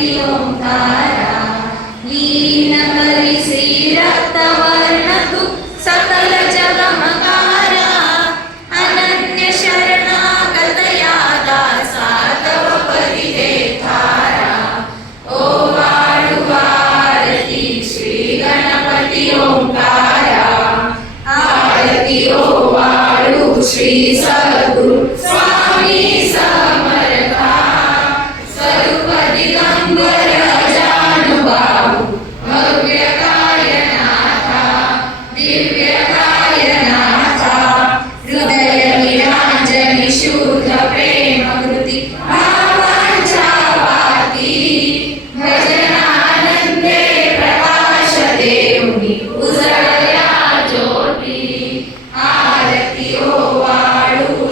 गणपती ओंकारा लीन करी श्री रक्तवर्ण तू सकल जगमकारा अनन्य शरणागतया दासा तव पदी देठारा ओ वाळू आरती श्री गणपती ओंकारा आरती ओ वाळू श्री सद्गुरु स्वामी समर्था स्वरूप दिगंबर अजानुबाहू भव्य कायनाथा दिव्य कायनाथा हृदय विराजनी शुद्ध प्रेमकृती भावांच्या वाती भजनानंदे प्रकाश देऊनी उजळल्या ज्योती आरती ओ